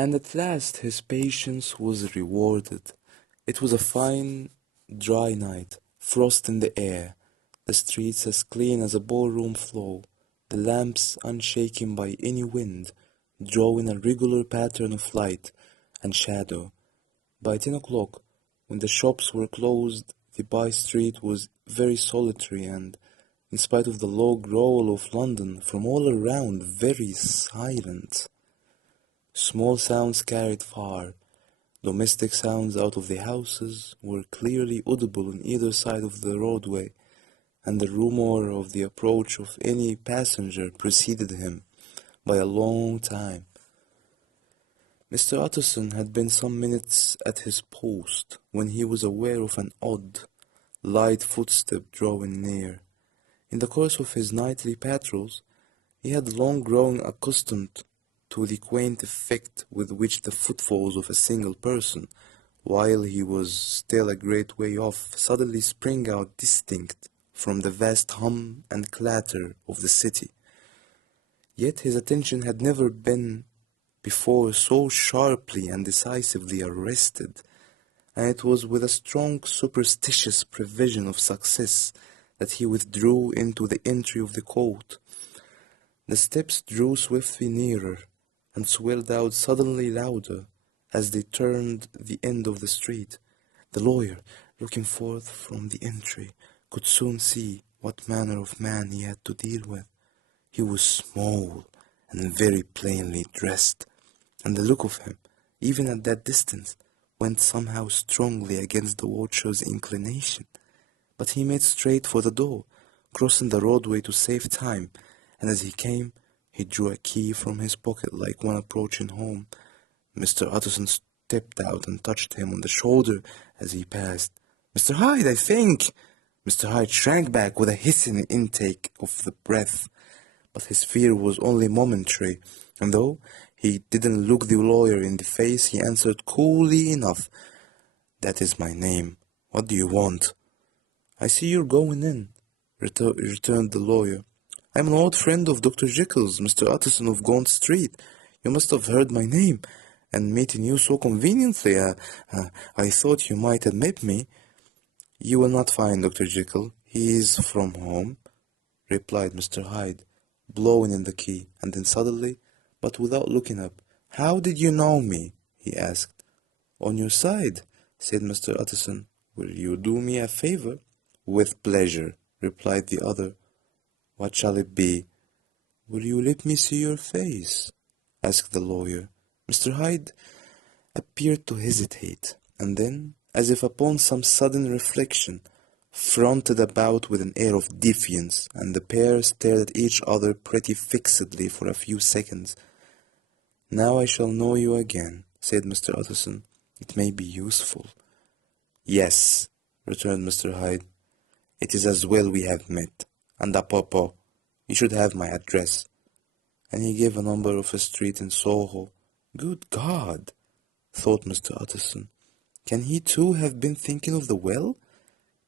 And at last his patience was rewarded. It was a fine, dry night, frost in the air, the streets as clean as a ballroom floor, the lamps unshaken by any wind, drawing a regular pattern of light and shadow. By 10 o'clock, when the shops were closed, the by-street was very solitary and, in spite of the low growl of London from all around, very silent. Small sounds carried far. Domestic sounds out of the houses were clearly audible on either side of the roadway, and the rumor of the approach of any passenger preceded him by a long time. Mr. Utterson had been some minutes at his post when he was aware of an odd, light footstep drawing near. In the course of his nightly patrols, he had long grown accustomed to the quaint effect with which the footfalls of a single person, while he was still a great way off, suddenly spring out distinct from the vast hum and clatter of the city. Yet his attention had never been before so sharply and decisively arrested, and it was with a strong superstitious prevision of success that he withdrew into the entry of the court. The steps drew swiftly nearer, and swelled out suddenly louder as they turned the end of the street. The lawyer, looking forth from the entry, could soon see what manner of man he had to deal with. He was small and very plainly dressed, and the look of him, even at that distance, went somehow strongly against the watcher's inclination. But he made straight for the door, crossing the roadway to save time, and as he came, he drew a key from his pocket like one approaching home. Mr. Utterson stepped out and touched him on the shoulder as he passed. "Mr. Hyde, I think!" Mr. Hyde shrank back with a hissing intake of the breath, but his fear was only momentary, and though he didn't look the lawyer in the face, he answered coolly enough, "That is my name. What do you want?" "I see you're going in," returned the lawyer. "I'm an old friend of Dr. Jekyll's, Mr. Utterson of Gaunt Street. You must have heard my name, and meeting you so conveniently, I thought you might admit me." "You will not find Dr. Jekyll. He is from home," replied Mr. Hyde, blowing in the key, and then suddenly, but without looking up, "How did you know me?" he asked. "On your side," said Mr. Utterson. "Will you do me a favor?" "With pleasure," replied the other. "What shall it be?" "Will you let me see your face?" asked the lawyer. Mr. Hyde appeared to hesitate, and then, as if upon some sudden reflection, fronted about with an air of defiance, and the pair stared at each other pretty fixedly for a few seconds. "Now I shall know you again," said Mr. Utterson. "It may be useful." "Yes," returned Mr. Hyde. "It is as well we have met. And apropos, you should have my address." And he gave a number of a street in Soho. "Good God!" thought Mr. Utterson. "Can he too have been thinking of the well?"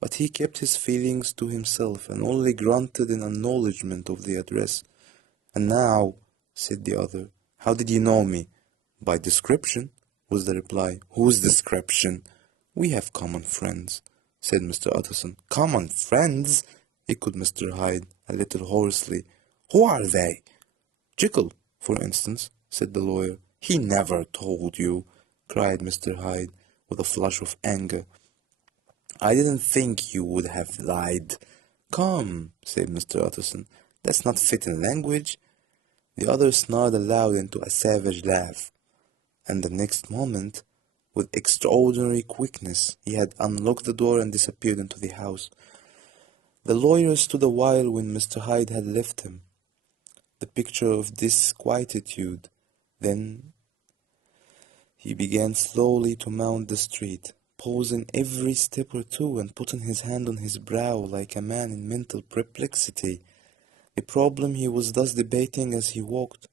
But he kept his feelings to himself, and only grunted in acknowledgment of the address. "And now," said the other, "how did you know me?" "By description," was the reply. "Whose description?" "We have common friends," said Mr. Utterson. "Common friends?" echoed Mr. Hyde, a little hoarsely. "Who are they?" "Jekyll, for instance," said the lawyer. "He never told you," cried Mr. Hyde, with a flush of anger. "I didn't think you would have lied." "Come," said Mr. Utterson, "that's not fitting language." The other snarled aloud into a savage laugh, and the next moment, with extraordinary quickness, he had unlocked the door and disappeared into the house. The lawyer stood a while when Mr. Hyde had left him, the picture of disquietude. Then he began slowly to mount the street, pausing every step or two and putting his hand on his brow like a man in mental perplexity. The problem he was thus debating as he walked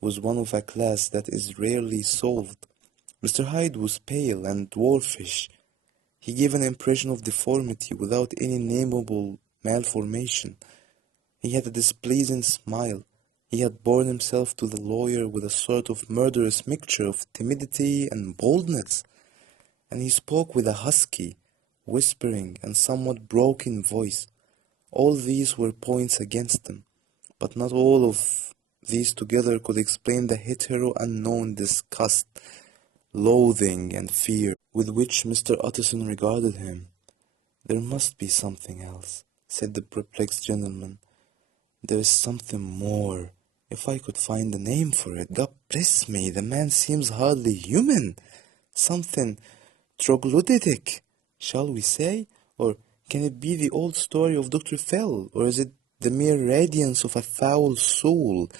was one of a class that is rarely solved. Mr. Hyde was pale and dwarfish. He gave an impression of deformity without any nameable malformation. He had a displeasing smile, He had borne himself to the lawyer with a sort of murderous mixture of timidity and boldness, and he spoke with a husky, whispering, and somewhat broken voice. All these were points against him, but not all of these together could explain the hitherto unknown disgust, loathing, and fear with which Mr. Utterson regarded him. "There must be something else," said the perplexed gentleman. "There is something more. If I could find a name for it, God bless me, the man seems hardly human. Something troglodytic, shall we say? Or can it be the old story of Dr. Fell? Or is it the mere radiance of a foul soul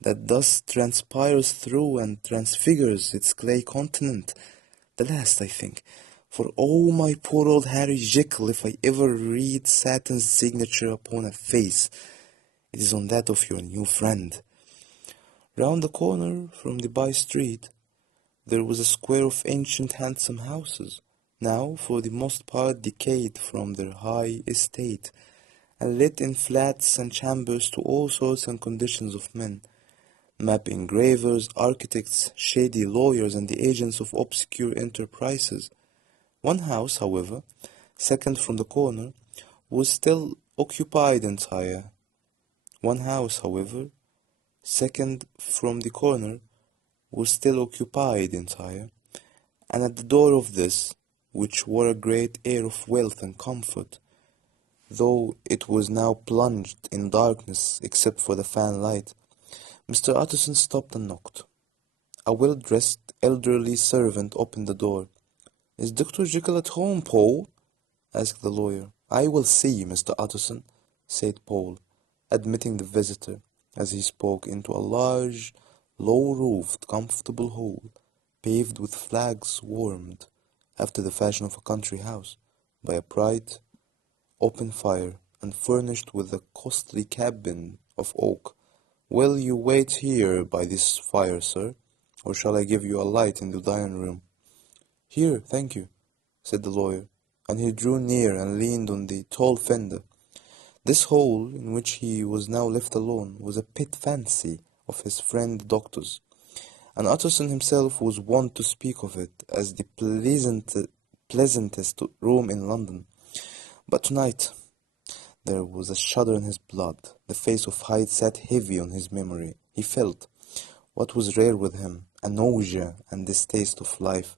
that thus transpires through and transfigures its clay continent? The last, I think. For oh, my poor old Harry Jekyll, if I ever read Satan's signature upon a face, it is on that of your new friend." Round the corner from the by-street there was a square of ancient handsome houses, now for the most part decayed from their high estate, and let in flats and chambers to all sorts and conditions of men, map engravers, architects, shady lawyers, and the agents of obscure enterprises. One house, however, second from the corner, was still occupied entire. One house, however, second from the corner, was still occupied entire, and at the door of this, which wore a great air of wealth and comfort, though it was now plunged in darkness except for the fan light, Mr. Utterson stopped and knocked. A well-dressed elderly servant opened the door. "Is Dr. Jekyll at home, Paul?" asked the lawyer. "I will see Mr. Utterson," said Paul, admitting the visitor, as he spoke, into a large, low-roofed, comfortable hall, paved with flags warmed, after the fashion of a country house, by a bright, open fire, and furnished with a costly cabin of oak. "Will you wait here by this fire, sir, or shall I give you a light in the dining room?" "Here, thank you," said the lawyer, and he drew near and leaned on the tall fender. This hole, in which he was now left alone, was a pet fancy of his friend the doctor's, and Utterson himself was wont to speak of it as the pleasantest room in London. But tonight there was a shudder in his blood. The face of Hyde sat heavy on his memory. He felt, what was rare with him, a nausea and distaste of life,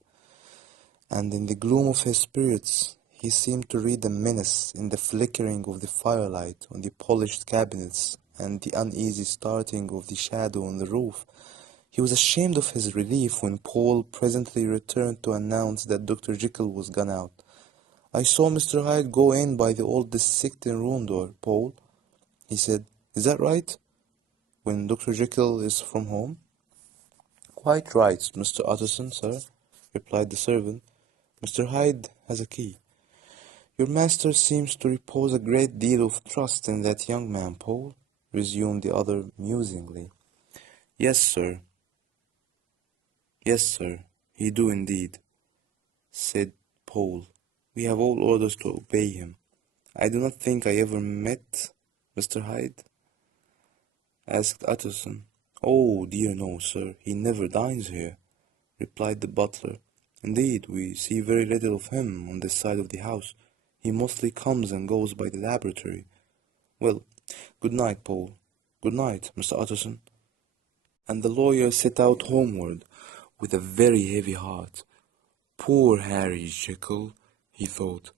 and in the gloom of his spirits he seemed to read a menace in the flickering of the firelight on the polished cabinets and the uneasy starting of the shadow on the roof. He was ashamed of his relief when Paul presently returned to announce that Dr. Jekyll was gone out. "I saw Mr. Hyde go in by the old dissecting room door, Paul," he said. "Is that right, when Dr. Jekyll is from home?" "Quite right, Mr. Utterson, sir," replied the servant. "Mr. Hyde has a key." "Your master seems to repose a great deal of trust in that young man, Paul," resumed the other musingly. Yes, sir, he do indeed," said Paul. "We have all orders to obey him." "I do not think I ever met Mr. Hyde?" asked Utterson. "Oh, dear no, sir, he never dines here," replied the butler. "Indeed, we see very little of him on this side of the house. He mostly comes and goes by the laboratory. Well, good night, Paul. Good night, Mr. Utterson." And the lawyer set out homeward with a very heavy heart. "Poor Harry Jekyll," he thought.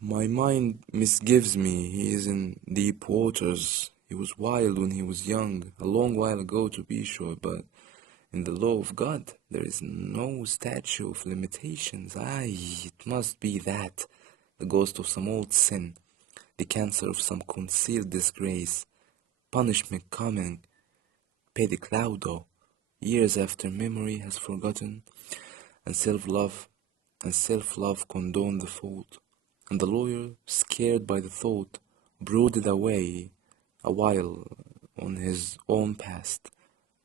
"My mind misgives me he is in deep waters. He was wild when he was young, a long while ago to be sure, but in the law of God there is no statute of limitations. Aye, it must be that, the ghost of some old sin, the cancer of some concealed disgrace, punishment coming, pediclaudo, years after memory has forgotten, and self-love condone the fault." And the lawyer, scared by the thought, brooded away a while on his own past,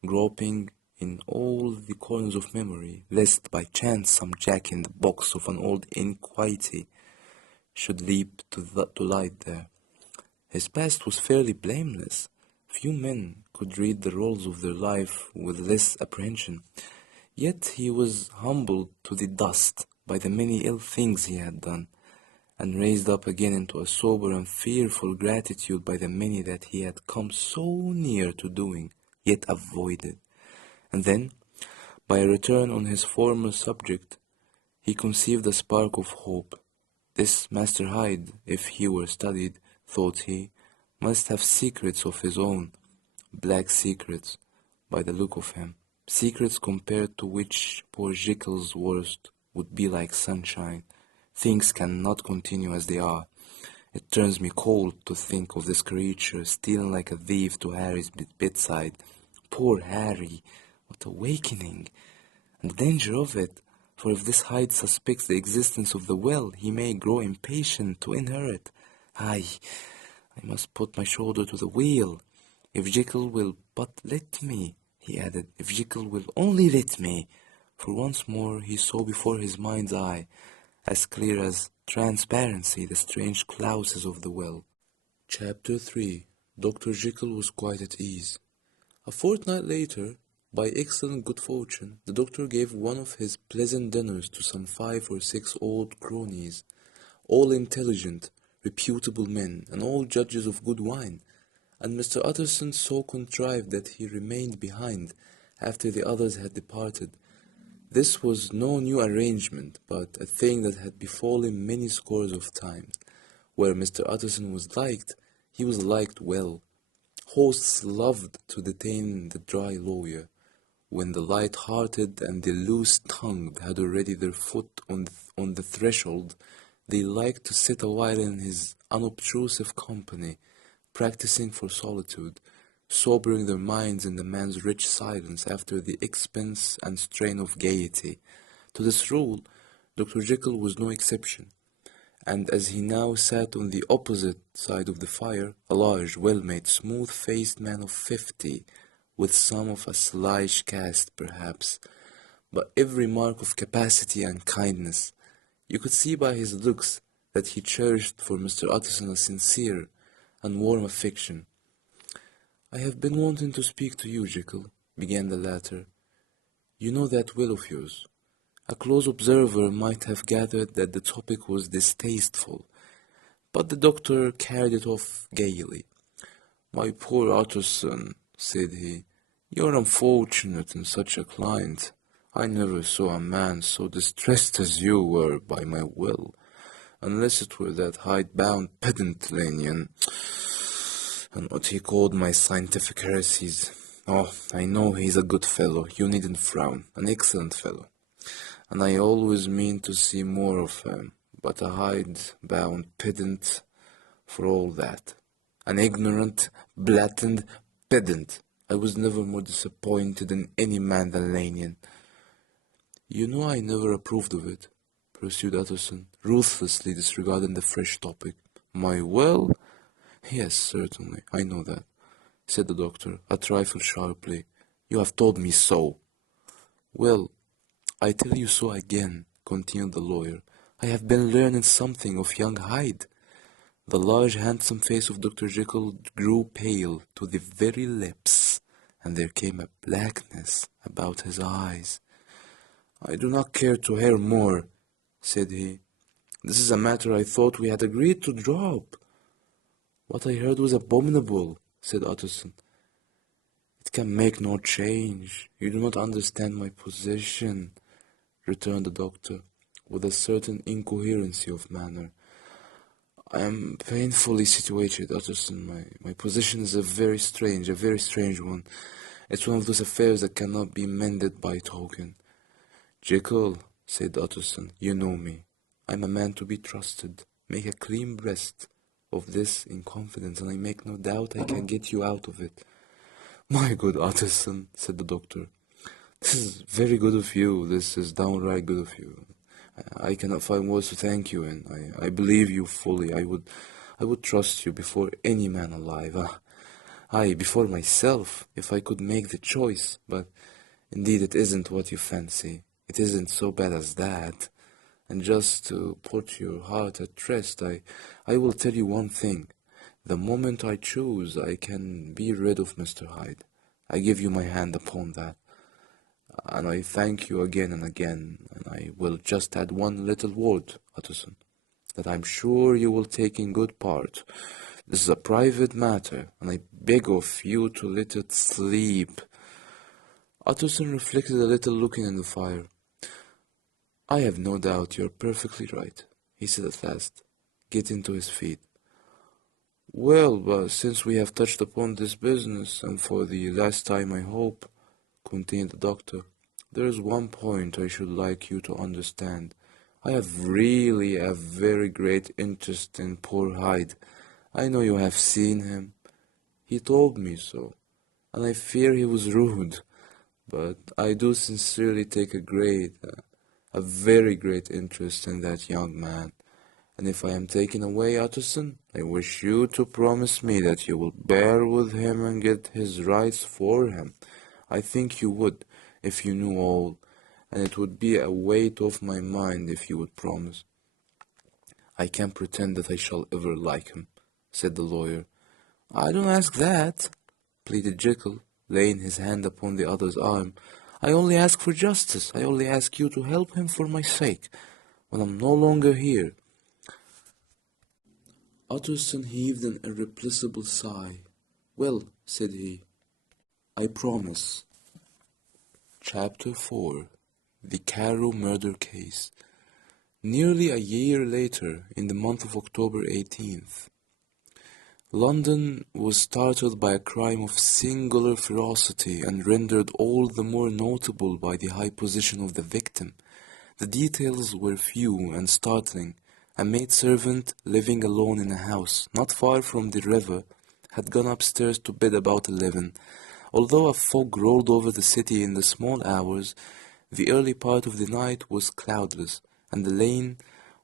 groping in all the corners of memory, lest by chance some jack-in-the-box of an old inquity should leap to light there. His past was fairly blameless. Few men could read the roles of their life with less apprehension. Yet he was humbled to the dust by the many ill things he had done, and raised up again into a sober and fearful gratitude by the many that he had come so near to doing, yet avoided. And then, by a return on his former subject, he conceived a spark of hope. This Master Hyde, if he were studied, thought he, must have secrets of his own, black secrets, by the look of him, secrets compared to which poor Jekyll's worst would be like sunshine. Things cannot continue as they are. It turns me cold to think of this creature stealing like a thief to Harry's bedside. Poor Harry, what awakening! And the danger of it, for if this Hyde suspects the existence of the will, he may grow impatient to inherit. I must put my shoulder to the wheel. If Jekyll will but let me, he added, if Jekyll will only let me. For once more he saw before his mind's eye, as clear as transparency, the strange clauses of the will. Chapter 3. Dr. Jekyll was quite at ease. A fortnight later, by excellent good fortune, the doctor gave one of his pleasant dinners to some 5 or 6 old cronies, all intelligent, reputable men, and all judges of good wine, and Mr. Utterson so contrived that he remained behind after the others had departed. This was no new arrangement, but a thing that had befallen many scores of times. Where Mr. Utterson was liked, he was liked well. Hosts loved to detain the dry lawyer. When the light-hearted and the loose-tongued had already their foot on the threshold, they liked to sit awhile in his unobtrusive company, practicing for solitude, sobering their minds in the man's rich silence after the expense and strain of gaiety. To this rule, Dr. Jekyll was no exception, and as he now sat on the opposite side of the fire, a large, well-made, smooth-faced man of 50, with some of a slyish cast, perhaps, but every mark of capacity and kindness, you could see by his looks that he cherished for Mr. Utterson a sincere and warm affection. "I have been wanting to speak to you, Jekyll," began the latter. "You know that will of yours." A close observer might have gathered that the topic was distasteful, but the doctor carried it off gaily. "My poor Utterson," said he, "you are unfortunate in such a client. I never saw a man so distressed as you were by my will, unless it were that hide-bound pedant Lanyon, and what he called my scientific heresies. Oh, I know he's a good fellow, you needn't frown, an excellent fellow, and I always mean to see more of him, but a hide-bound pedant for all that. An ignorant, blatant pedant. I was never more disappointed in any man than Lanyon." "You know I never approved of it," pursued Utterson, ruthlessly disregarding the fresh topic. "My will?" "Yes, certainly, I know that," said the doctor, a trifle sharply. "You have told me so." "Well, I tell you so again," continued the lawyer. "I have been learning something of young Hyde." The large, handsome face of Dr. Jekyll grew pale to the very lips, and there came a blackness about his eyes. "I do not care to hear more," said he. "This is a matter I thought we had agreed to drop." "What I heard was abominable," said Utterson. "It can make no change. You do not understand my position," returned the doctor, with a certain incoherency of manner. "I am painfully situated, Utterson. My position is a very strange one. It's one of those affairs that cannot be mended by token." "Jekyll," said Utterson, "you know me. I am a man to be trusted. Make a clean breast of this in confidence, and I make no doubt I can get you out of it." "My good Utterson," said the doctor, "this is very good of you. This is downright good of you. I cannot find words to thank you in. I believe you fully. I would trust you before any man alive. Aye, before myself, if I could make the choice. But indeed it isn't what you fancy. It isn't so bad as that. And just to put your heart at rest, I will tell you one thing. The moment I choose, I can be rid of Mr. Hyde. I give you my hand upon that, and I thank you again and again, and I will just add one little word, Utterson, that I'm sure you will take in good part. This is a private matter, and I beg of you to let it sleep. Utterson reflected a little, looking in the fire. I have no doubt you're perfectly right, he said at last, getting to his feet. Well, but since we have touched upon this business, and for the last time I hope, continued the doctor, there is one point I should like you to understand. I have really a very great interest in poor Hyde. I know you have seen him. He told me so, and I fear he was rude, but I do sincerely take a very great interest in that young man. And if I am taken away, Utterson, I wish you to promise me that you will bear with him and get his rights for him. I think you would, if you knew all, and it would be a weight off my mind if you would promise. I can't pretend that I shall ever like him, said the lawyer. I don't ask that, pleaded Jekyll, laying his hand upon the other's arm. I only ask for justice. I only ask you to help him for my sake, when I'm no longer here. Utterson heaved an irrepressible sigh. Well, said he, I promise. Chapter 4. The Carew Murder Case. Nearly a year later, in the month of October 18th, London was startled by a crime of singular ferocity and rendered all the more notable by the high position of the victim. The details were few and startling. A maidservant living alone in a house not far from the river had gone upstairs to bed about 11. Although a fog rolled over the city in the small hours, the early part of the night was cloudless, and the lane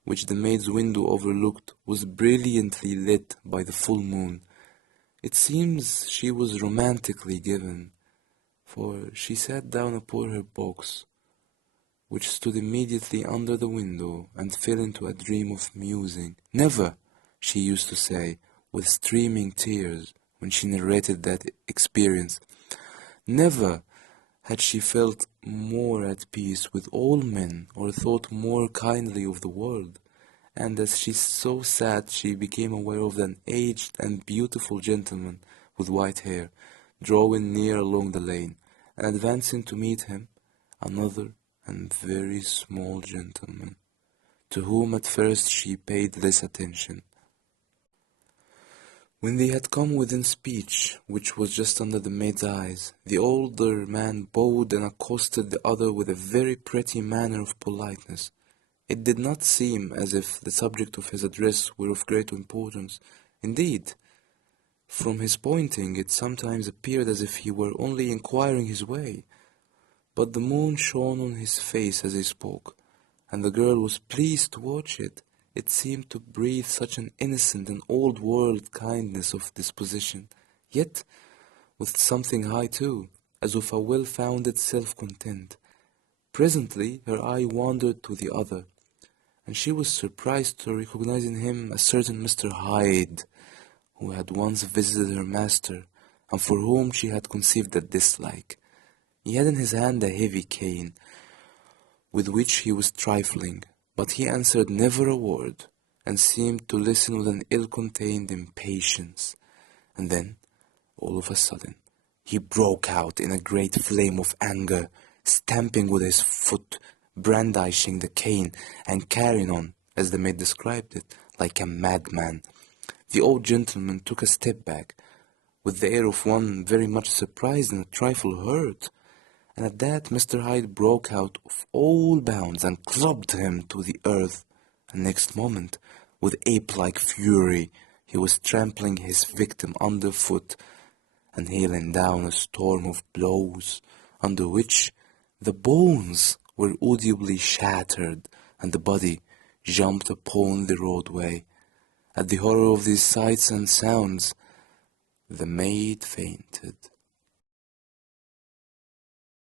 which the maid's window overlooked was brilliantly lit by the full moon. It seems she was romantically given, for she sat down upon her box, which stood immediately under the window, and fell into a dream of musing. Never, she used to say, with streaming tears, when she narrated that experience, never had she felt more at peace with all men, or thought more kindly of the world. And as she so sat, she became aware of an aged and beautiful gentleman with white hair, drawing near along the lane, and advancing to meet him, another and very small gentleman, to whom at first she paid less attention. When they had come within speech, which was just under the maid's eyes, the older man bowed and accosted the other with a very pretty manner of politeness. It did not seem as if the subject of his address were of great importance. Indeed, from his pointing, it sometimes appeared as if he were only inquiring his way. But the moon shone on his face as he spoke, and the girl was pleased to watch it. It seemed to breathe such an innocent and old-world kindness of disposition, yet with something high too, as of a well-founded self-content. Presently her eye wandered to the other, and she was surprised to recognize in him a certain Mr. Hyde, who had once visited her master, and for whom she had conceived a dislike. He had in his hand a heavy cane, with which he was trifling, but he answered never a word, and seemed to listen with an ill-contained impatience. And then, all of a sudden, he broke out in a great flame of anger, stamping with his foot, brandishing the cane, and carrying on, as the maid described it, like a madman. The old gentleman took a step back, with the air of one very much surprised and a trifle hurt, and at that Mr. Hyde broke out of all bounds and clubbed him to the earth, and next moment, with ape-like fury, he was trampling his victim underfoot and hailing down a storm of blows, under which the bones were audibly shattered, and the body jumped upon the roadway. At the horror of these sights and sounds, the maid fainted.